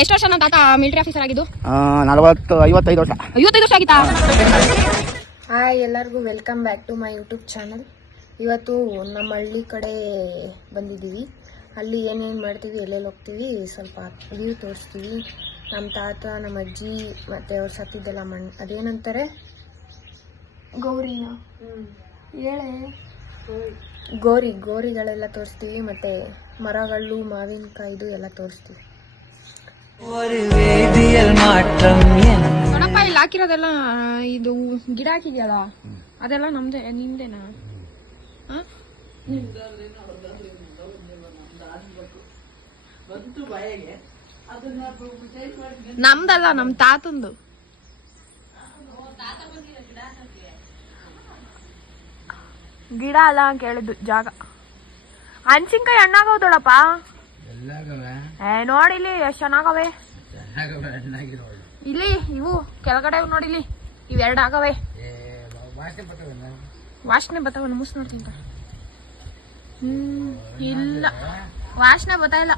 ಎಷ್ಟು ವರ್ಷ ನಮ್ಮ ತಾತ ಮಿಲಿಟರಿ ಆಫೀಸರ್ ಆಗಿದ್ದು? 55 ವರ್ಷ. 55 ವರ್ಷ ಆಗಿತ್ತಾ? ಹಾಯ್, ಎಲ್ಲರಿಗೂ welcome back to my YouTube channel. ಇವತ್ತು ನಮ್ಮ ಹಳ್ಳಿ ಕಡೆ ಬಂದಿದ್ದೀವಿ. ಅಲ್ಲಿ ಏನೇನು ಮಾಡ್ತೀವಿ, ಎಲ್ಲೆಲ್ಲಿ ಹೋಗ್ತೀವಿ, ಸ್ವಲ್ಪ ವ್ಯೂ ತೋರಿಸ್ತೀವಿ. ನಮ್ಮ ತಾತ, ನಮ್ಮ ಅಜ್ಜಿ, ಮತ್ತು ಅವ್ರು ಸತ್ತಿದ್ದೆಲ್ಲ ಅದೇನಂತಾರೆ, ಗೌರಿನ ಹೇಳೆ, ಗೋರಿಗಳೆಲ್ಲ ತೋರಿಸ್ತೀವಿ. ಮತ್ತು ಮರಗಳು, ಮಾವಿನಕಾಯ್ದು ಎಲ್ಲ ತೋರಿಸ್ತೀವಿ. ನೋಡಪ್ಪ, ಇಲ್ಲಿ ಹಾಕಿರೋದೆಲ್ಲ ಇದು ಗಿಡ ಹಾಕಿದ್ಯಲ್ಲ, ಅದೆಲ್ಲ ನಮ್ದೇ, ನಿಮ್ದೇನಾ? ನಮ್ದಲ್ಲ, ನಮ್ ತಾತಂದು. ಗಿಡ ಅಲ್ಲ ಕೇಳಿದ್ದು, ಜಾಗ. ಹಣ್ಸಿನ್ಕಾಯಿ ಹಣ್ಣಾಗವ್ ದೊಡಪ್ಪ. ನೋಡಿಲಿ ಎಷ್ಟ್ ಚೆನ್ನಾಗವೆ. ಇಲ್ಲಿ ಇವು ಕೆಳಗಡೆ ನೋಡಿಲಿ, ಇವೆರಡು ಆಗವೆ. ವಾಸನೆ ಬತ್ತಾವ, ನಮಸ್ ನೋಡ್ತೀನಿ. ಇಲ್ಲ, ವಾಸನೆ ಬತ್ತಾ ಇಲ್ಲ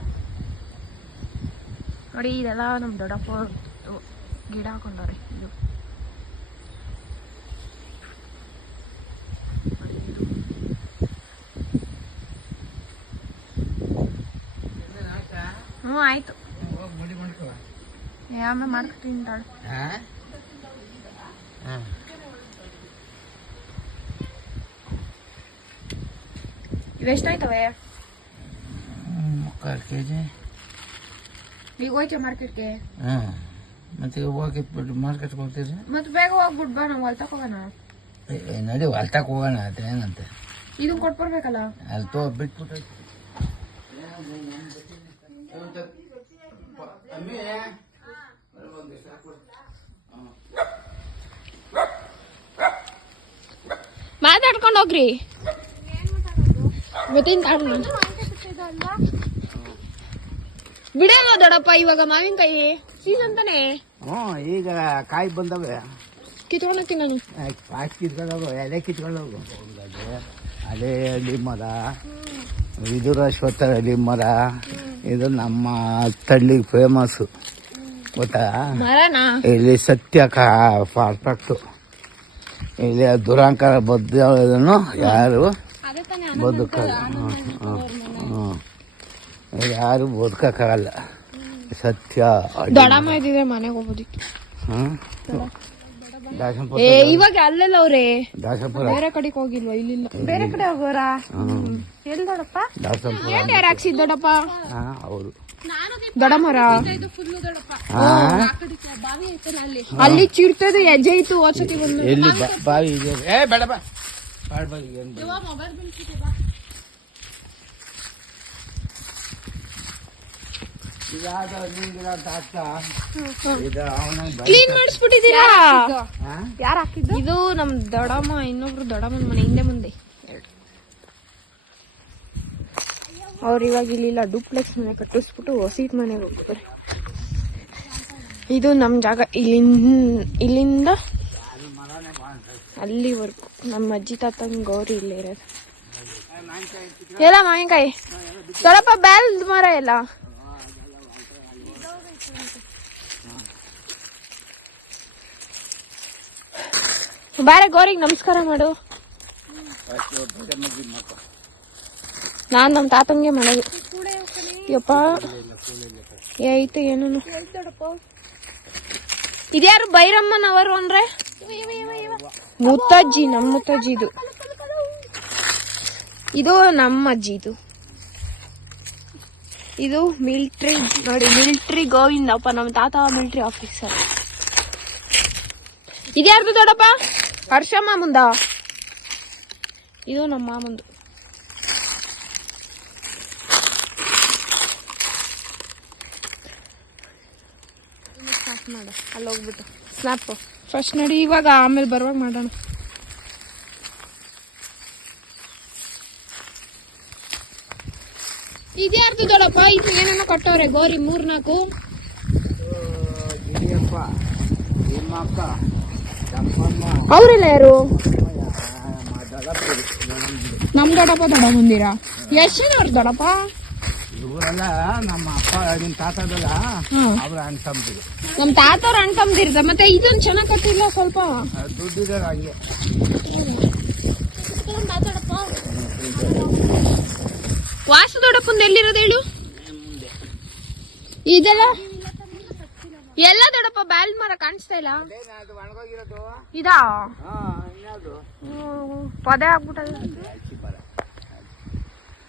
ನೋಡಿ. ಇದೆಲ್ಲ ನಮ್ ದೊಡ್ಡಪ್ಪ ಗಿಡ ಹಾಕೊಂಡವ್ರೆ. ಇದು ಆಯ್ತು, ಆಮೇಲೆ ಮಾಡ್ಕೊತೀನಿ. ಇವೆಷ್ಟಾಯ್ತವೆ? 3 kg. ಈಗ ಹೋಯ್ತು ಮಾರ್ಕೆಟ್ಗೆ? ಮತ್ತೆ ಹೋಗಿಬಿಟ್ಟು ಮಾರ್ಕೆಟ್ಗೆ ಹೋಗ್ತೀರಿ? ಮತ್ತೆ ಬೇಗ ಹೋಗ್ಬಿಟ್ಟು ಬಾ, ನಾವು ಹೊಲ್ತಕ್ ಹೋಗೋಣ. ನಡಿ, ಹೊಲ್ತಕ್ ಹೋಗೋಣ. ಅದೇನಂತೆ, ಇದನ್ನ ಕೊಟ್ಬರ್ಬೇಕಲ್ಲ. ಅಲ್ಲಿ ಬಿಟ್ಬಿಟ್ಟು ಮಾತಾಡ್ಕೊಂಡು ಹೋಗ್ರಿ. ಬಿಡಲ್ಲ ದೊಡ್ಡಪ್ಪ, ಇವಾಗ ಮಾವಿನಕಾಯಿ ಸೀಸನ್ ತಾನೆ. ಈಗ ಕಾಯಿ ಬಂದವೆ, ಕಿತ್ಕೊಂಡೋಗಿ ನಾನು. ಕಿತ್ಕೊಂಡೋಗು, ಎಲೆ ಕಿತ್ಕೊಂಡೋಗು. ಅದೇ ಹಳ್ಳಿ ಮರ, ವಿದುರಾಶ್ವತ್ಥ ಹಳ್ಳಿ ಮರ. ಇದು ನಮ್ಮ ತಳ್ಳಿಗೆ ಫೇಮಸ್, ಗೊತ್ತಾ? ಇಲ್ಲಿ ಸತ್ಯ ಪರ್ಫೆಕ್ಟು. ಇಲ್ಲಿ ದುರಾಂಕಾರ ಬದ್ದನು ಯಾರು ಬದುಕಲ್ಲ. ಯಾರು ಬದುಕಕ್ಕಾಗಲ್ಲ. ಸತ್ಯ. ದೊಡ್ಡಮ್ಮ ಇದ್ದಿದ್ರೆ ಮನೆಗೆ ಹೋಗೋದಿತ್ತು. ಇವಾಗ ಅಲ್ಲೆಲ್ಲ ಅವ್ರೆ ಬೇರೆ ಕಡೆಗೆ ಹೋಗಿಲ್ವಾ? ಇಲ್ಲಿಲ್ಲ, ಬೇರೆ ಕಡೆ ಹೋಗೋರ. ಎಲ್ಲಿ ದೊಡ್ಡಪ್ಪ? ಯಾರು ಹಾಕ್ಸಿದ್ ದೊಡ್ಡಪ್ಪ? ಅವರು ದೊಡ್ಡಮ್ಮರ ಅಲ್ಲಿ ಚಿರ್ತದ ಹೆಜ್ಜೆ ಇತ್ತು. ಓದ್ಸತಿ ಬಂದು ಎಲ್ಲಿ ಬಾವಿ ಇದೆ? ಬೇಡ ಬಾ. ಕ್ಲೀನ್ ಮಾಡಿಸ್ಬಿಟ್ಟಿದ್ದೀರಾ? ಯಾರು ಹಾಕಿದ್ದು? ಇದು ನಮ್ ದೊಡ್ಡಮ್ಮ, ಇನ್ನೊಬ್ರು ದೊಡ್ಡಮ್ಮನ ಮನೆ ಹಿಂದೆ ಮುಂದೆ. ಅವ್ರು ಇವಾಗ ಇಲ್ಲಿಲ್ಲ, ಡೂಪ್ಲೆಕ್ಸ್ ಮನೆ ಕಟ್ಟಿಸ್ಬಿಟ್ಟು ಸೀಟ್ ಮನೆಗೆ ಹೋಗ್ತಾರೆ. ಇದು ನಮ್ ಜಾಗ. ಇಲ್ಲಿಂದ ಅಲ್ಲಿವರೆಗೂ ನಮ್ಮ ಅಜ್ಜಿ ತಾತಂಗ್ ಗೌರಿ ಇಲ್ಲೇ ಇರೋದು. ಎಲ್ಲ ಮಾವಿನಕಾಯಿ ಸ್ವಲ್ಪ ಬೆಲ್ದ ಮರ ಎಲ್ಲ. ಬಾರೆ ಗೌರಿಗೆ ನಮಸ್ಕಾರ ಮಾಡು. ನಾನ್ ನಮ್ ತಾತಂಗೆ ಮಾಡೋದು. ಯಪ್ಪ ಐತೆ ಏನು. ಇದ್ಯಾರು ಬೈರಮ್ಮನವರು ಅಂದ್ರೆ? ಮುತ್ತಜ್ಜಿ, ನಮ್ಮ ಮುತ್ತಜ್ಜಿ. ಇದು ನಮ್ಮ ಅಜ್ಜಿದು. ಇದು ಮಿಲಿಟ್ರಿ ನೋಡಿ, ಮಿಲಿಟ್ರಿ ಗೋವಿಂದಪ್ಪ. ನಮ್ಮ ತಾತ ಮಿಲಿಟ್ರಿ ಆಫೀಸರ್. ಇದ್ಯಾರ್ದು ದೊಡ್ಡಪ್ಪ? ಹರ್ಷಮ್ಮ ಮುಂದ. ಇದು ನಮ್ಮ ಮಾಮಂದು. ಮಾಡ ಅಲ್ಲಿ ಹೋಗ್ಬಿಟ್ಟು ಸ್ನಾಪ್ ಫಸ್ಟ್ ನೋಡಿ, ಇವಾಗ ಆಮೇಲೆ ಬರುವಾಗ ಮಾಡೋಣ. ಇದ್ಯಾರ್ದು ದೊಡ್ಡಪ್ಪ? ಇದು ಏನೇನೋ ಕಟ್ಟವ್ರೆ ಗೋರಿ 3-4. ಅವರೆಲ್ಲ ಯಾರು? ನಮ್ ದೊಡ್ಡಪ್ಪ ದೊಡ್ಡ ಮುಂದಿರ. ಎಷ್ಟು ಜನ ಅವ್ರ ದೊಡ್ಡಪ್ಪ? ಇವರೆಲ್ಲ ನಮ್ಮ ಅಪ್ಪ ನಿಮ್ಮ ತಾತದಲ್ಲ ಅವ್ರ ಅಣ್ಣ ತಮ್ಮದಿರು. ನಮ್ ತಾತವ್ರ ಅಣ್ಣ ತಮ್ಮದಿರ್ದ ಮತ್ತೆ ಇದೊಂದು ಚೆನ್ನಾಗ್ ಕಟ್ಟಿಲ್ಲ ಸ್ವಲ್ಪ ದುಡ್ಡಿದ್ದಾರೆ ಹಂಗೆ. ವಾಸು ದೊಡ್ಡಪ್ಪಂದು ಎಲ್ಲಿರೋದು ಹೇಳು? ಇದೆಲ್ಲ ಎಲ್ಲ ದೊಡ್ಡಪ್ಪ ಬ್ಯಾಲ್ ಮರ ಕಾಣಿಸ್ತಾ ಇಲ್ಲ. ಇದಾ ಪದೇ ಆಗ್ಬಿಟ್ಟದ.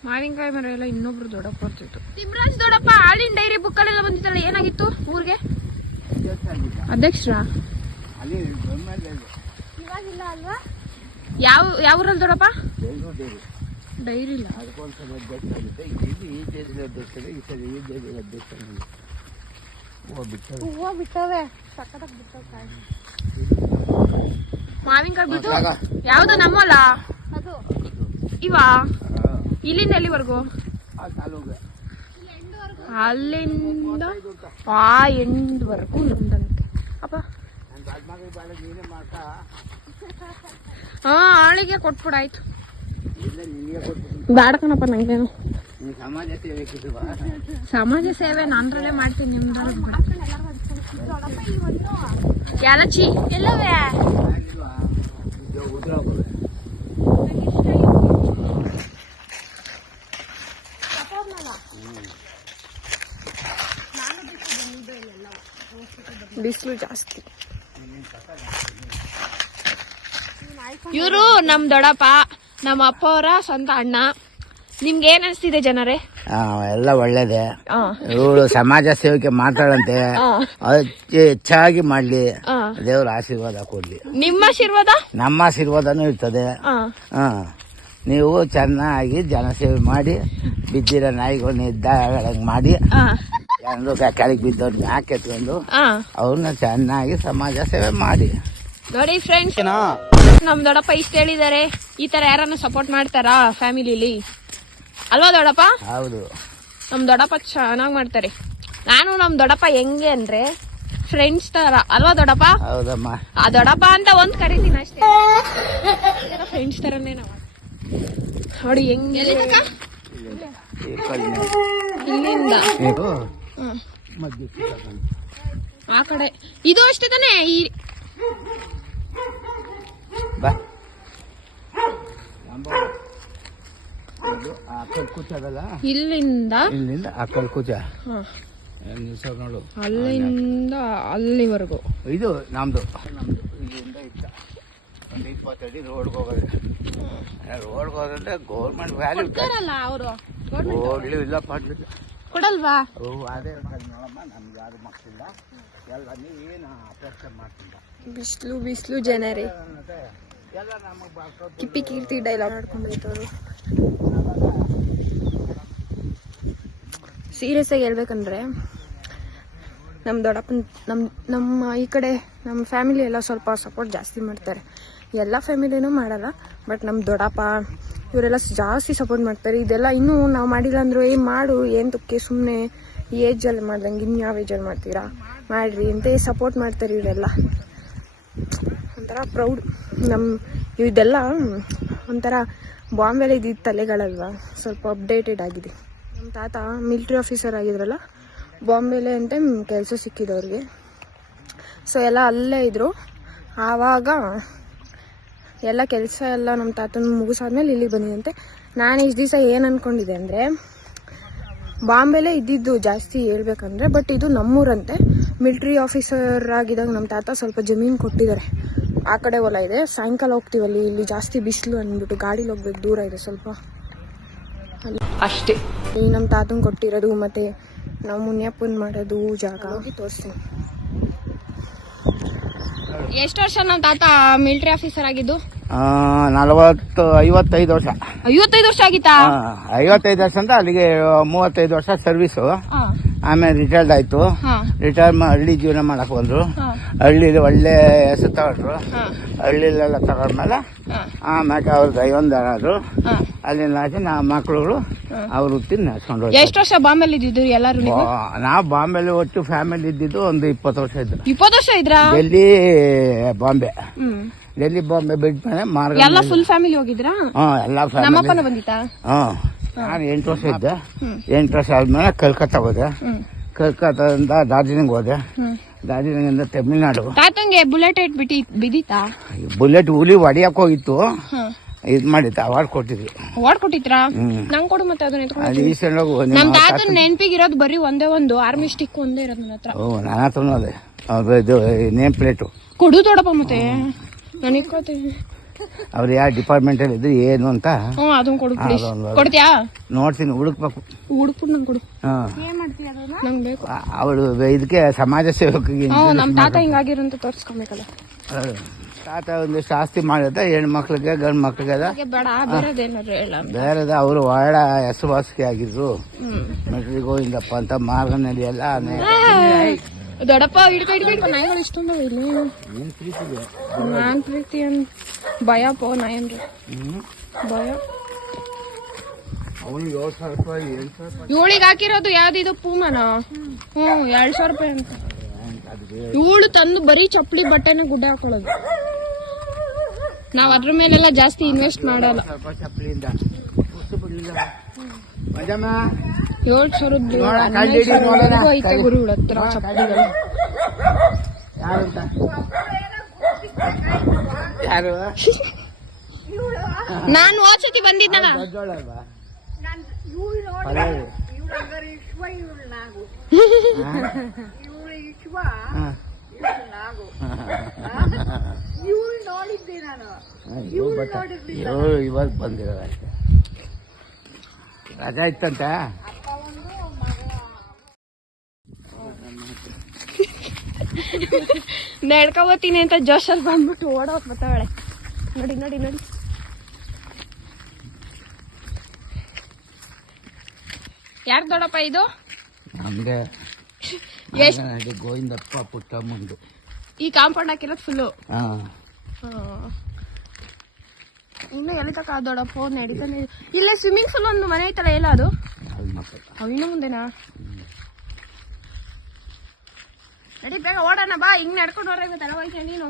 ಮಾವಿನಕಾಯಿ ಮರ ಎಲ್ಲ ಇನ್ನೊಬ್ರು ದೊಡ್ಡಪ್ಪ ಬರ್ತಿತ್ತು. ತಿಮ್ರಾಜ್ ದೊಡ್ಡಪ್ಪ ಹಾಲಿನ ಡೈರಿ ಬುಕ್ ಅಲ್ಲೆಲ್ಲ ಬಂದಿತ್ತಲ್ಲ, ಏನಾಗಿತ್ತು ಊರಿಗೆ? ಅಧ್ಯಕ್ಷರ ಇವಾಗಿಲ್ಲ ಅಲ್ವಾ? ಯಾವ ಊರಲ್ಲಿ ದೊಡ್ಡಪ್ಪ? ಡೈರಿ ಇಲ್ಲ. ಹೂವು ಬಿಟ್ಟವೆ, ಸಕ್ಕತ್ತಾಗಿ ಬಿಟ್ಟವೆ. ಮಾವಿನಕಾಯಿ ಬಿಟ್ಟು ಯಾವ್ದು ನಮ್ಮಲ್ಲ ಅದು ಇವಾ? ಇಲ್ಲಿಂದ ಎಲ್ಲಿವರೆಗೂ? ಅಲ್ಲಿಂದ ಎಂಡ್ವರೆಗೂ ನಮ್ದಂತೆ. ಅಪ್ಪ ಆಳಿಗೆ ಕೊಟ್ಬಿಡಾಯ್ತು. ಬೇಡ ಕಣಪ್ಪ ನಂಗೇನು. ಸಮಾಜ ಸೇವೆ ನಾನರಲ್ಲೇ ಮಾಡ್ತೀನಿ, ನಿಮ್ದ್ರಲ್ಲಿ ಯಾಲಚ್ಚಿ ಎಲ್ಲವೇ? ಬಿಸಿಲು ಜಾಸ್ತಿ. ಇವರು ನಮ್ ದೊಡ್ಡಪ್ಪ, ನಮ್ಮ ಅಪ್ಪ ಅವರ ಸ್ವಂತ ಅಣ್ಣ. ನಿಮ್ಗೆ ಏನ್ ಅನ್ಸ್ತಿದೆ ಜನರೇ? ಎಲ್ಲ ಒಳ್ಳೇದೇ. ಇವಳು ಸಮಾಜ ಸೇವೆಗೆ ಮಾತಾಡಂತೆ, ಹೆಚ್ಚಾಗಿ ಮಾಡ್ಲಿ, ದೇವ್ರ ಆಶೀರ್ವಾದ ಕೊಡ್ಲಿ. ನಿಮ್ಮ ಆಶೀರ್ವಾದ? ನಮ್ಮ ಆಶೀರ್ವಾದನೂ ಇರ್ತದೆ. ನೀವು ಚೆನ್ನಾಗಿ ಜನಸೇವೆ ಮಾಡಿ, ಬಿದ್ದಿರೋ ನಾಯಿಗಳನ್ನ ಇದ್ದಂಗ್ ಮಾಡಿ, ಎಲ್ಲರೂ ಕೆಳಗೆ ಬಿದ್ದವ್ರಿಗೆ ಹಾಕೆತ್ಕೊಂಡು ಅವ್ರನ್ನ ಚೆನ್ನಾಗಿ ಸಮಾಜ ಸೇವೆ ಮಾಡಿ. ನೋಡಿ ಫ್ರೆಂಡ್ಸ್, ನಮ್ ದೊಡ್ಡಪ್ಪ ಇಷ್ಟ ಹೇಳಿದಾರೆ. ಈ ತರ ಯಾರನ್ನ ಸಪೋರ್ಟ್ ಮಾಡ್ತಾರಾ ಫ್ಯಾಮಿಲಿಲಿ? ಅಲ್ವಾ ದೊಡ್ಡಪ್ಪ? ಹೌದು, ನಮ್ ದೊಡ್ಡಪ್ಪ ಚೆನ್ನಾಗ್ ಮಾಡ್ತಾರೆ. ನಾನು ನಮ್ ದೊಡ್ಡಪ್ಪ ಹೆಂಗೆ ಅಂದ್ರೆ ಫ್ರೆಂಡ್ಸ್ ತರ, ಅಲ್ವಾ ದೊಡ್ಡಪ್ಪ? ಹೌದಮ್ಮ. ಆ ದೊಡ್ಡಪ್ಪ ಅಂತ ಒಂದ್ ಕರಿತೀನಿ ಅಷ್ಟೇ, ಫ್ರೆಂಡ್ಸ್ ತರನೇ ನಾವು. ನೋಡಿ ಹೆಂಗೆ ಇಲ್ಲಿಂದ ಆ ಕಡೆ ಇದು ಅಷ್ಟೇ ತಾನೇ. ಇಲ್ಲಿಂದ ಅಕ್ಕಲ್ ಕೂಚ ನೋಡು, ಅಲ್ಲಿಂದ ಅಲ್ಲಿವರೆಗೂ ಇದು ನಮ್ದು. ಇಲ್ಲಿಂದ ಇದ್ದ ಒಂದು 20 ಅಡಿ ರೋಡ್ಗೆ ಹೋಗೋದಂದ್ರೆ ಗೌರ್ಮೆಂಟ್ ವ್ಯಾಲ್ಯೂ ಅವರು ಹೋಗ್ಲಿ ಇಲ್ಲ ಪಡ್ಲಿಲ್ಲ ಕೊಡಲ್ವಾ? ಅದೇ ನೋಡಮ್ಮ, ನಮ್ಗೆ ಯಾರು ಮಕ್ಕಳಿಲ್ಲ, ಎಲ್ಲ ನೀವೇನು ಅಪೇಕ್ಷೆ ಮಾಡ್ತಿಲ್ಲ. ಬಿಸಿಲು ಜನರೇ. ಎಲ್ಲ ನಮಗೆ ಕಿಪ್ಪಿ ಕೀರ್ತಿ ಡೈಲಾಗ್ ಆಡ್ಕೊಂಡೈತವ್ರು. ಸೀರಿಯಸ್ ಆಗಿ ಹೇಳ್ಬೇಕಂದ್ರೆ ನಮ್ಮ ದೊಡ್ಡಪ್ಪನ ನಮ್ಮ ಈ ಕಡೆ ನಮ್ಮ ಫ್ಯಾಮಿಲಿ ಎಲ್ಲ ಸ್ವಲ್ಪ ಸಪೋರ್ಟ್ ಜಾಸ್ತಿ ಮಾಡ್ತಾರೆ. ಎಲ್ಲ ಫ್ಯಾಮಿಲಿನೂ ಮಾಡಲ್ಲ, ಬಟ್ ನಮ್ಮ ದೊಡ್ಡಪ್ಪ ಇವರೆಲ್ಲ ಜಾಸ್ತಿ ಸಪೋರ್ಟ್ ಮಾಡ್ತಾರೆ. ಇದೆಲ್ಲ ಇನ್ನೂ ನಾವು ಮಾಡಿಲ್ಲ ಅಂದ್ರು ಮಾಡು, ಏನು ತುಕ್ಕೆ, ಸುಮ್ಮನೆ ಈ ಏಜಲ್ಲಿ ಮಾಡ್ದಂಗೆ ಇನ್ಯಾವ ಏಜಲ್ಲಿ ಮಾಡ್ತೀರಾ, ಮಾಡ್ರಿ ಅಂತ ಸಪೋರ್ಟ್ ಮಾಡ್ತಾರೆ. ಇವರೆಲ್ಲ ಒಂಥರ ಪ್ರೌಡ್. ಇದೆಲ್ಲ ಒಂಥರ ಬಾಂಬೆಲೆ ಇದ್ದಿದ್ದ ತಲೆಗಳಲ್ವಾ, ಸ್ವಲ್ಪ ಅಪ್ಡೇಟೆಡ್ ಆಗಿದೆ. ನಮ್ಮ ತಾತ ಮಿಲಿಟ್ರಿ ಆಫೀಸರ್ ಆಗಿದ್ರಲ್ಲ ಬಾಂಬೆಲೆ ಅಂತ ಕೆಲಸ ಸಿಕ್ಕಿದವ್ರಿಗೆ. ಸೊ ಎಲ್ಲ ಅಲ್ಲೇ ಇದ್ರು. ಆವಾಗ ಎಲ್ಲ ಕೆಲಸ ಎಲ್ಲ ನಮ್ಮ ತಾತನ ಮುಗಿಸಾದ್ಮೇಲೆ ಇಲ್ಲಿಗೆ ಬಂದಿದಂತೆ. ನಾನು ಇಷ್ಟು ದಿವಸ ಏನು ಅಂದ್ಕೊಂಡಿದ್ದೆ ಅಂದರೆ ಬಾಂಬೆಲೆ ಇದ್ದಿದ್ದು ಜಾಸ್ತಿ ಹೇಳ್ಬೇಕಂದ್ರೆ, ಬಟ್ ಇದು ನಮ್ಮೂರಂತೆ. ಮಿಲಿಟ್ರಿ ಆಫೀಸರ್ ಆಗಿದ್ದಾಗ ನಮ್ಮ ತಾತ ಸ್ವಲ್ಪ ಜಮೀನು ಕೊಟ್ಟಿದ್ದಾರೆ. ಆ ಕಡೆ ಹೊಲ ಇದೆ, ಸಾಯಂಕಾಲ ಹೋಗ್ತೀವಲ್ಲಿ, ಇಲ್ಲಿ ಜಾಸ್ತಿ ಬಿಸಿಲು ಅಂದ್ಬಿಟ್ಟು ಗಾಡೀಲಿ ಹೋಗ್ಬೇಕು, ದೂರ ಇದೆ ಸ್ವಲ್ಪ ಅಷ್ಟೇ. ನಮ್ಮ ತಾತನ ಕೊಟ್ಟಿರೋದು ಮತ್ತು ನಾವು ಮುನಿಯಪ್ಪನ ಮಾಡೋದು ಜಾಗ ಹೋಗಿ ತೋರಿಸ್ತೀನಿ. ಎಷ್ಟು ವರ್ಷ ನಮ್ಮ ತಾತ ಮಿಲಿಟರಿ ಆಫೀಸರ್ ಆಗಿದ್ದು? 55 ವರ್ಷ. 55 ವರ್ಷ ಆಗಿತ್ತಾ? 55 ವರ್ಷ ಅಂತ ಅಲ್ಲಿಗೆ 35 ವರ್ಷ ಸರ್ವಿಸು. ಆಮೇಲೆ ರಿಟೈರ್ಡ್ ಆಯ್ತು. ರಿಟೈರ್ ಹಳ್ಳಿ ಜೀವನ ಮಾಡಕ್ ಬಂದ್ರು. ಹಳ್ಳಿಲಿ ಒಳ್ಳೆ ಹೆಸರು ತಗೊಂಡ್ರು. ಹಳ್ಳಿಲೆಲ್ಲ ತಗೊಂಡ್ಮೇಲೆ ಆಮ್ಯಾಕೆ ಅವ್ರ ದೈವಂದಾರು ಅಲ್ಲಿಂದ ನಮ್ಮ ಮಕ್ಳುಗಳು ಅವ್ರ ವೃತ್ತಿ ನಡ್ಸ್ಕೊಂಡು. ಎಷ್ಟು ವರ್ಷ ಬಾಂಬೆಲಿ ಇದ್ದಿದ್ದು ಎಲ್ಲರೂ? ನಾವು ಬಾಂಬೆಲಿ ಒಟ್ಟು ಫ್ಯಾಮಿಲಿ ಇದ್ದಿದ್ದು ಒಂದು 20 ವರ್ಷ ಇದ್ರು. 20 ವರ್ಷ ಇದ್ರಾ? ಡೆಲ್ಲಿ ಬಾಂಬೆ ಬಿಟ್ಮೇಲೆ ಎಲ್ಲ ಫುಲ್ ಫ್ಯಾಮಿಲಿ ಹೋಗಿದ್ರಾ? ಎಲ್ಲ ನಮ್ಮಪ್ಪನ ಬಂದಿತ್ತಾ? ನಾನು 8 ವರ್ಷ ಇದ್ದೆ. 8 ವರ್ಷ ಆದ್ಮೇಲೆ ಕಲ್ಕತ್ತಾ ಹೋದೆ. ಕಲ್ಕತ್ತಾದಿಂದ ಡಾರ್ಜಿಲಿಂಗ್ ಹೋದೆ. ಡಾರ್ಜಿಲಿಂಗಿಂದ ತಮಿಳ್ನಾಡು. ತಾತಂಗೆ ಬುಲೆಟ್ ಏಟ್ ಬಿದ್ದಿತ್ತಾ? ಬುಲೆಟ್ ಹುಲಿ ಹೊಡಿಯಕ್ ಹೋಗಿತ್ತು, ಇದ್ ಮಾಡಿತ್ತು, ಅವಾರ್ಡ್ ಕೊಟ್ಟಿದ್ವಿ. ಅವಾರ್ಡ್ ಕೊಟ್ಟಿದ್ರಾ? ನಂಗೆ ಕೊಡು ಮತ್ತೆ ಅದನ್ನ ಎತ್ಕೊಂಡು. ಅದು ರೀಸೆಂಟ್ ಆಗಿ ನಮ್ ತಾತನ ನೆನಪಿಗಿರೋದು ಬರೀ ಒಂದೇ ಒಂದು ಆರ್ಮಿ ಸ್ಟಿಕ್ ಒಂದೇ ಇರೋದು ನನ್ನ ಹತ್ರ. ನನ್ನ ಹತ್ರನೂ ಅದೇ, ಅದು ಇದು ನೇಮ್ ಪ್ಲೇಟು. ಕೊಡು ದೊಡಪ್ಪ ಮತ್ತೆ ನಾನು ಇಟ್ಕೋತೀನಿ. ಅವ್ರು ಯಾವ ಡಿಪಾರ್ಟ್ಮೆಂಟ್ ಅಲ್ಲಿ ಇದ್ರು ಏನು ಅಂತ. ಅದನ್ನ ಕೊಡು ಪ್ಲೀಸ್. ಕೊಡ್ತೀಯಾ? ನೋಡ್ತೀನಿ, ಹುಡುಕ್ಬೇಕು. ಹುಡುಕ್ಬಿಟ್ಟು ನಂಗೆ ಕೊಡು. ನಂಗೆ ಬೇಕು. ಅವಳು ಇದಕ್ಕೆ ಸಮಾಜ ಸೇವಕಿಗೆ. ನಮ್ ತಾತ ಹಿಂಗಾಗಿರಂತ ತೋರ್ಸ್ಕೊಬೇಕಲ್ಲ. ತಾತ ಒಂದಿಷ್ಟು ಆಸ್ತಿ ಮಾಡಿದ, ಹೆಣ್ಮಕ್ಳಿಗೆ ಗಂಡು ಮಕ್ಳಿಗೆ ಬೇಡ, ಬೇರೆದೇನಾದ್ರು ಹೇಳ. ಬೇರೆದ ಅವರು ಒಳ ಹೆಸರುವಾಸಿ ಆಗಿದ್ರು. ಮೆಟ್ರಿ ಗೋವಿಂದಪ್ಪ ಅಂತ ಮಾರ್ಗನಹಳ್ಳಿ ಎಲ್ಲ ದೊಡ್ಡಪ್ಪ ಹಿಡ್ಕೊಂಡು ನಾಯಿಗಳು ಇಷ್ಟೊಂದು ಇಲ್ಲಿ. ನಾನ್ ಪ್ರೀತಿ ಅಂತ ಭಯಪ್ಪ ನಾಯನ್ರಿ, ಭಯ. ಇವಳಿಗೆ ಹಾಕಿರೋದು ಯಾವ್ದಿದು ಪೂಮನ? 2,000 ರೂಪಾಯಿ ಅಂತ. ಇವಳು ತಂದು ಬರೀ ಚಪ್ಪಲಿ ಬಟ್ಟೆನ ಗುಡ್ಡ ಹಾಕೊಳ್ಳೋದು. ನಾವ್ ಅದ್ರ ಮೇಲೆಲ್ಲ ಜಾಸ್ತಿ ಇನ್ವೆಸ್ಟ್ ಮಾಡಲ್ಲ. 7,000 ಐತೆ ಗುರುಗಳ ಹತ್ರ ಚಪ್ಪಲಿಗಳು. ಯಾರು? ನಾನು ಹೋದ್ಸತಿ ಬಂದಿದ್ದಲ್ಲ. ಇವಾಗ ಬಂದಿರೋ ರಜಾ ಇತ್ತಂತ. ನಡ್ಕೋತೀನಿ ಅಂತ ಜೋಶಲ್ಲಿ ಬಂದ್ಬಿಟ್ಟು ಓಡೋಕ್ ಬರ್ತಾವಳೆ. ನೋಡಿ ನೋಡಿ ನೋಡಿ, ಯಾರು ದೊಡ್ಡಪ್ಪ ಇದು? ನಮ್ಗೆ ಗೋವಿಂದಪ್ಪ ಪುಟ್ಟಮ್ಮಂದು. ಈ ಕಾಂಪೌಂಡ್ ಹಾಕಿರೋದು ಫುಲ್ಲು. ಇನ್ನು ಎಲ್ಲಿ ತಕ ದೊಡ್ಡಪ್ಪ ನಡೀತಾನೆ. ಇಲ್ಲೇ ಸ್ವಿಮ್ಮಿಂಗ್ ಪೂಲ್ ಒಂದು ಮನೆ ಐತಲ್ಲ, ಎಲ್ಲ ಅದು ಅವಿನ ಮುಂದೆನಾ? ನಡಿ ಬೇಗ ಓಡೋಣ ಬಾ. ಹಿಂಗ್ ನಡ್ಕೊಂಡು ಹೊರಗೆ ತಲವಾಯ್ತ ನೀನು.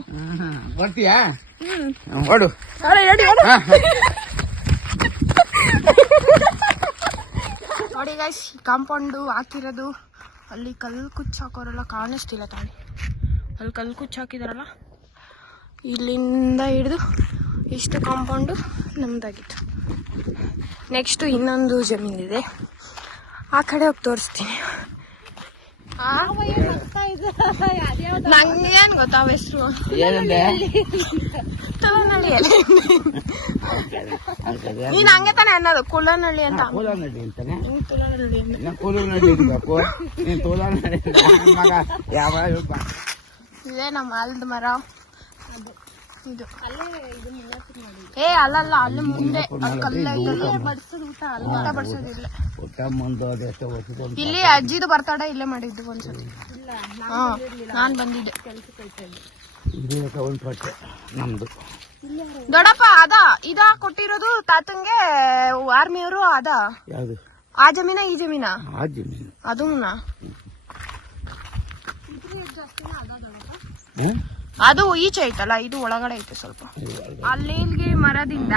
ಬರ್ತೀಯಾ? ಓಡು. ನೋಡಿ ಗೈಸ್, ಕಾಂಪೌಂಡು ಹಾಕಿರೋದು ಅಲ್ಲಿ ಕಲ್ಲು ಕುಚ್ಚು ಹಾಕೋರೆಲ್ಲ ಕಾಣಿಸ್ತಿಲ್ಲ ತಾಳಿ. ಅಲ್ಲಿ ಕಲ್ಲು ಕುಚ್ಚು ಹಾಕಿದಾರಲ್ಲ, ಇಲ್ಲಿಂದ ಹಿಡಿದು ಇಷ್ಟು ಕಾಂಪೌಂಡು ನಮ್ದಾಗಿತ್ತು. ನೆಕ್ಸ್ಟು ಇನ್ನೊಂದು ಜಮೀನಿದೆ, ಆ ಕಡೆ ಹೋಗಿ ತೋರಿಸ್ತೀನಿ. ನಂಗೇನು ಗೊತ್ತಾ ಅವ ಹೆಸರು? ತುಳನಹಳ್ಳಿಯಲ್ಲಿ. ನೀನ್ ಹಂಗೆ ತಾನೆ ಅನ್ನೋದು ಕುಳನಹಳ್ಳಿ ಅಂತ. ಕೂಲನಹಳ್ಳಿ ಅಂತಾನೆ. ತುಳನಹಳ್ಳಿ ಕೂಲನಹಳ್ಳಿ ಇರ್ಬೇಕು. ನೀನ್ ತುಳನಹಳ್ಳಿ ಮಗ ಯಾವ? ಇದೇ ನಮ್ಮ ಆಲದ ಮರ. ಅದು ಇದು ಅಲ್ಲಲ್ಲ, ಅಲ್ಲಿ ಮುಂದೆ ಕಲ್ಲ ಊಟ ಬಡ್ಸೋದಿಲ್ಲ. ಇಲ್ಲಿ ಅಜ್ಜಿದು ಬರ್ತಾಡ ಇಲ್ಲೇ ಮಾಡಿದ್ದು ಒಂದ್ಸತಿ. ನಾನ್ ಬಂದಿದ್ದೆ. ನಮ್ದು ದೊಡ್ಡಪ್ಪ ಅದ ಇದ ಕೊಟ್ಟಿರೋದು ತಾತಂಗೆ ಆರ್ಮಿಯವರು. ಅದ ಯಾವ್ದು? ಆ ಜಮೀನ ಈ ಜಮೀನ? ಆ ಜಮೀನು ಅದೂನಾ? ಅದು ಈಚೆ ಐತಲ್ಲ, ಇದು ಒಳಗಡೆ ಐತೆ ಸ್ವಲ್ಪ. ಅಲ್ಲಿಗೆ ಮರದಿಂದ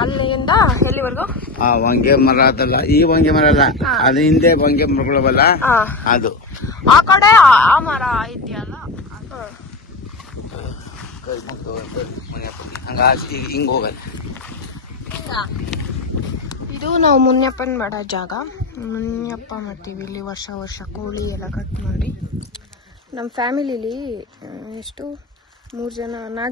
ಅಲ್ಲಿಂದ ಎಲ್ಲಿವರೆಗೂ? ಹೊಂಗೆ ಮರ ಅದಲ್ಲ, ಈ ಹೊಂಗೆ ಮರ ಅಲ್ಲ, ಅದು ಹಿಂದೆ ಹೊಂಗೆ ಮರಗಳವಲ್ಲ ಅದು. ಆ ಕಡೆ ಆ ಮರ ಇದೆಯಲ್ಲ, ಹಿಂಗ ಹೋಗಲ್ಲ. ಇದು ನಾವು ಮುನಿಯಪ್ಪನ ಮಾಡೋ ಜಾಗ. ಮುನಿಯಪ್ಪ ಮಾಡ್ತೀವಿ ಇಲ್ಲಿ ವರ್ಷ ವರ್ಷ. ಕೋಳಿ ಎಲ್ಲ ಕಟ್ ಮಾಡಿ. ನಮ್ಮ ಫ್ಯಾಮಿಲಿಲಿ ಎಷ್ಟು 4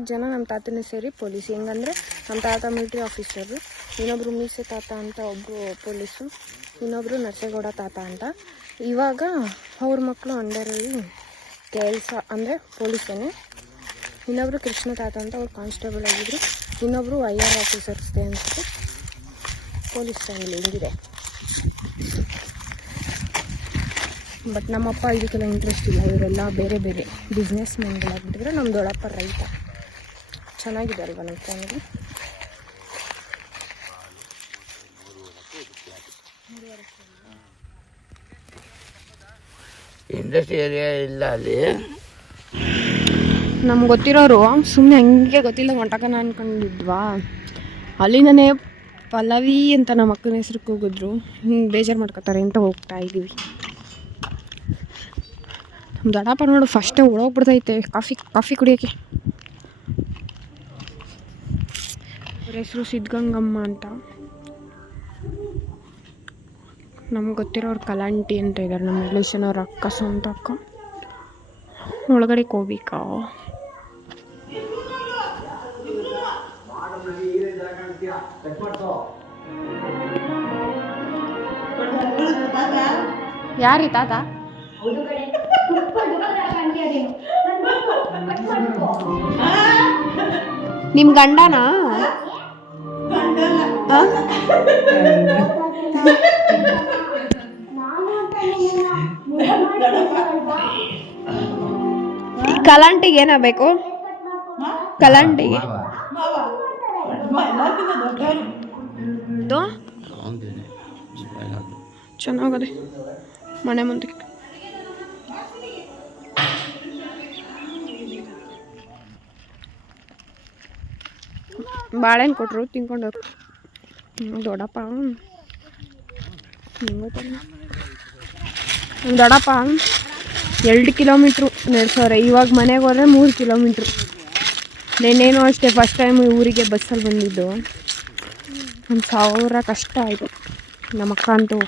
ಜನ ನಮ್ಮ ತಾತನೇ ಸೇರಿ ಪೊಲೀಸ್. ಹೆಂಗಂದರೆ ನಮ್ಮ ತಾತ ಮಿಲಿಟ್ರಿ ಆಫೀಸರು, ಇನ್ನೊಬ್ರು ಮೀಸೆ ತಾತ ಅಂತ ಒಬ್ಬರು ಪೊಲೀಸು, ಇನ್ನೊಬ್ರು ನರಸೇಗೌಡ ತಾತ ಅಂತ. ಇವಾಗ ಅವ್ರ ಮಕ್ಕಳು ಅಂಡರಲ್ಲಿ ಕೆಲಸ ಅಂದರೆ ಪೊಲೀಸೇನೆ. ಇನ್ನೊಬ್ರು ಕೃಷ್ಣ ತಾತ ಅಂತ ಅವ್ರು ಕಾನ್ಸ್ಟೇಬಲ್ ಆಗಿದ್ರು. ಇನ್ನೊಬ್ರು IR ಆಫೀಸರ್ಸ್ಗೆ ಅನಿಸುತ್ತೆ. ಪೊಲೀಸ್ ಫ್ಯಾಮಿಲಿ ಹಿಂಗಿದೆ. ಬಟ್ ನಮ್ಮಪ್ಪ ಇದಕ್ಕೆಲ್ಲ ಇಂಟ್ರೆಸ್ಟ್ ಇಲ್ಲ. ಇವರೆಲ್ಲ ಬೇರೆ ಬೇರೆ ಬಿಸ್ನೆಸ್ ಮ್ಯಾನ್ಗಳಾಗ್ಬಿಟ್ಟಿದ್ರೆ. ನಮ್ಮ ದೊಡ್ಡಪ್ಪ ರೈತ. ಚೆನ್ನಾಗಿದೆ ಅಲ್ವಾ ನಮ್ಮ ಫ್ಯಾಮಿಲಿ? ಇಂಡಸ್ಟ್ರಿ ಏರಿಯಾ ಇಲ್ಲ ಅಲ್ಲಿ. ನಮ್ಗೆ ಗೊತ್ತಿರೋರು ಸುಮ್ಮನೆ ಹಂಗೆ ಗೊತ್ತಿಲ್ಲ ಹೊಂಟಕನ ಅನ್ಕೊಂಡಿದ್ವಾ. ಅಲ್ಲಿಂದನೇ ಪಲ್ಲವಿ ಅಂತ ನಮ್ಮ ಅಕ್ಕನ ಹೆಸ್ರು ಕೂಗಿದ್ರು, ಬೇಜಾರು ಮಾಡ್ಕೋತಾರೆ ಅಂತ ಹೋಗ್ತಾ ಇದ್ದೀವಿ. ನಮ್ಮ ದೊಡ್ಡಪ್ಪ ನೋಡು ಫಸ್ಟೇ ಓಡೋಗ್ಬಿಡ್ತೈತೆ ಕಾಫಿ ಕುಡಿಯೋಕ್ಕೆ. ಅವ್ರ ಹೆಸರು ಸಿದ್ಧಗಂಗಮ್ಮ ಅಂತ. ನಮ್ಗೆ ಗೊತ್ತಿರೋರು ಕಲಾಂಟಿ ಅಂತ ಇದ್ದಾರೆ, ನಮ್ಮ ರಿಲೇಷನ್ ಅವ್ರ ಅಕ್ಕ, ಸ್ವಂತ ಅಕ್ಕ. ಒಳಗಡೆ ಹೋಗ್ಬೇಕಾ? ಯಾರಿ ತಾತ? ನಿಮ್ ಗಂಡನಾ? ಕಲಾಂಟಿಗೆ ಏನಾಗಬೇಕು? ಕಲಾಂಟಿಗೆ ಚೆನ್ನಾಗದೆ ಮನೆ ಮುಂದೆ. ಬಾಳೆಹಣ್ಣು ಕೊಟ್ಟರು, ತಿನ್ಕೊಂಡು ದೊಡ್ಡಪ್ಪ. ದೊಡ್ಡಪ್ಪ 2 ಕಿಲೋಮೀಟ್ರು ನಡೆಸೋರೆ. ಇವಾಗ ಮನೆಗೆ ಹೋದ್ರೆ 3 ಕಿಲೋಮೀಟ್ರು. ನೆನ್ನೇನೋ ಅಷ್ಟೇ ಫಸ್ಟ್ ಟೈಮ್ ಊರಿಗೆ ಬಸ್ಸಲ್ಲಿ ಬಂದಿದ್ದು. 1000 ಕಷ್ಟ ಆಯಿತು ನಮ್ಮ ಅಕ್ಕ ಅಂತೂ.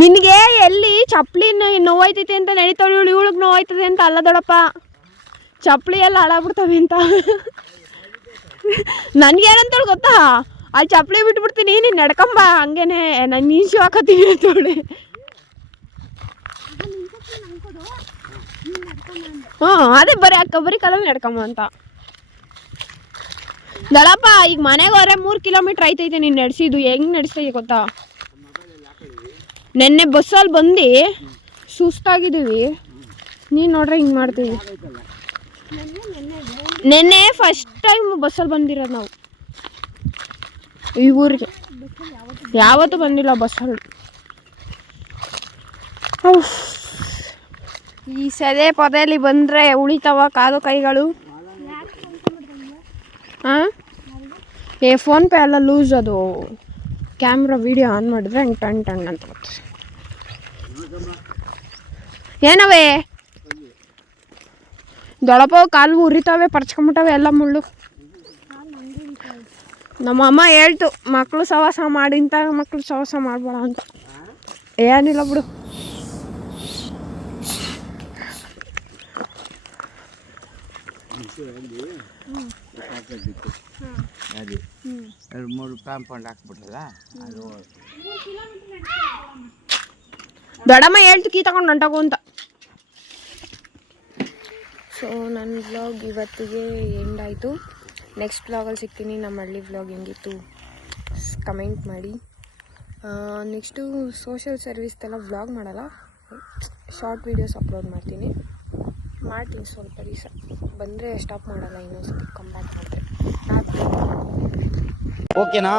ನಿನಗೆ ಎಲ್ಲಿ ಚಪ್ಪಲಿ ನೋವಾಯ್ತೈತೆ ಅಂತ ನಡೀತಾಳು, ಇವಳಿಗೆ ನೋವಾಯ್ತದೆ ಅಂತ ಅಲ್ಲ ದೊಡ್ಡಪ್ಪ, ಚಪ್ಪಲಿ ಎಲ್ಲ ಹಾಳಾಗ್ಬಿಡ್ತವೆ ಅಂತ. ನನಗೇನಂತೇಳಿ ಗೊತ್ತಾ, ಅಲ್ಲಿ ಚಪ್ಪಲಿ ಬಿಟ್ಬಿಡ್ತೀನಿ, ನೀನು ನಡ್ಕೊಂಬ ಹಂಗೇನೆ, ನಾನು ನೀಸು ಹಾಕತ್ತೀನಿ ಅಂತೇಳಿ. ಅದೇ ಬರೀ ಕಾಲಲ್ಲಿ ನಡ್ಕೊಂಬ ಅಂತ. ದೊಡ್ಡಪ್ಪ ಈಗ ಮನೆಗೆ ಹೋದ್ರೆ 3 ಕಿಲೋಮೀಟ್ರ್ ಐತೈತೆ ನೀನು ನಡೆಸಿದ್ದು. ಹೆಂಗೆ ನಡೆಸ್ತೈತೆ ಗೊತ್ತಾ? ನೆನ್ನೆ ಬಸ್ಸಲ್ಲಿ ಬಂದು ಸುಸ್ತಾಗಿದ್ದೀವಿ, ನೀನು ನೋಡ್ರೆ ಹಿಂಗೆ ಮಾಡ್ತೀವಿ. ನೆನ್ನೆ ಫಸ್ಟ್ ಟೈಮ್ ಬಸ್ಸಲ್ಲಿ ಬಂದಿರೋದು ನಾವು ಈ ಊರಿಗೆ. ಯಾವತ್ತೂ ಬಂದಿಲ್ಲ ಬಸ್ಸಲ್ಲಿ. ಈ ಸದೆ ಪೊದೆಯಲ್ಲಿ ಬಂದರೆ ಉಳಿತಾವ ಕಾದು ಕೈಗಳು. ಹಾಂ, ಫೋನ್ಪೇ ಎಲ್ಲ ಲೂಸ್, ಅದು ಕ್ಯಾಮ್ರಾ ವಿಡಿಯೋ ಆನ್ ಮಾಡಿದ್ರೆ ಹಂಗೆ ಟಣ್ ಅಂತ ಬರ್ತದೆ. ಏನವೇ ದೊಡ್ಡಪ್ಪ ಕಾಲು ಉರಿತಾವೆ, ಪರ್ಚ್ಕೊಂಬಿಟ್ಟವೆ ಎಲ್ಲ ಮುಳ್ಳು. ನಮ್ಮ ಅಮ್ಮ ಹೇಳ್ತು ಮಕ್ಕಳು ಸವಾಸ ಮಾಡಿಂತ, ಮಕ್ಕಳು ಸವಾಸ ಮಾಡ್ಬೇಡ ಅಂತ. ಏನಿಲ್ಲ ಬಿಡು. ದೊಡ್ಡಮ್ಮ ಹೇಳ್ತು ಕೀ ತಗೊಂಡು ಹೊಂಟೋಗು ಅಂತ. ಸೊ ನನ್ನ ವ್ಲಾಗ್ ಇವತ್ತಿಗೆ ಎಂಡ್ ಆಯಿತು. ನೆಕ್ಸ್ಟ್ ವ್ಲಾಗಲ್ಲಿ ಸಿಗ್ತೀನಿ. ನಮ್ಮ ಹಳ್ಳಿ ವ್ಲಾಗ್ ಹೆಂಗಿತ್ತು ಕಮೆಂಟ್ ಮಾಡಿ. ನೆಕ್ಸ್ಟು ಸೋಷಿಯಲ್ ಸರ್ವಿಸ್ದೆಲ್ಲ ವ್ಲಾಗ್ ಮಾಡಲ್ಲ, ಶಾರ್ಟ್ ವೀಡಿಯೋಸ್ ಅಪ್ಲೋಡ್ ಮಾಡ್ತೀನಿ ಸ್ವಲ್ಪ ದಿವಸ ಬಂದರೆ ಸ್ಟಾಪ್ ಮಾಡಲ್ಲ, ಇನ್ನೊಂದು ಸ್ವಲ್ಪ ಕಮ್ ಬ್ಯಾಕ್ ಮಾಡಿದ್ರೆ. ಓಕೆನಾ?